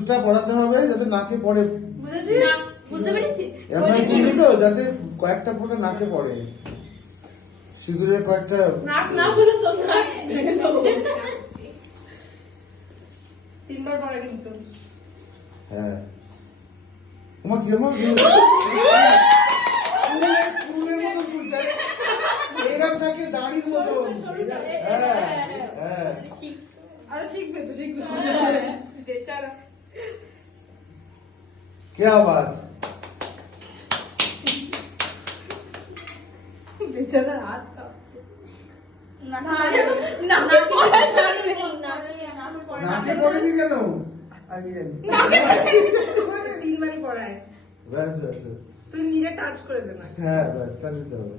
সিঁদুরটা পড়াতে হবে যাতে নাকে পড়ে। বুঝেছিস? বুঝতে পেরেছি। এমন তো যাতে কয়েকটা ফোঁটা নাকে পড়ে, সিঁদুরের কয়েকটা। নাক না বলে তো নাক। 3 বার পড়া কিন্তু। হ্যাঁ তোমার কি আমার এরকম থাকে দাড়ির মতো। হ্যাঁ হ্যাঁ আরে শিখবে তো, শিখবে। বেচারা। क्या बात। বেচারা হাত কাঁপছে। নাকে পড়া যাবে না। নাকে পড়েনি কেন আগে জানি। 3 বারই পড়ায়। ব্যাস ব্যাস। তুই নিজে টাচ করে দে না। হ্যাঁ ব্যাস, তাহলে তো হবে।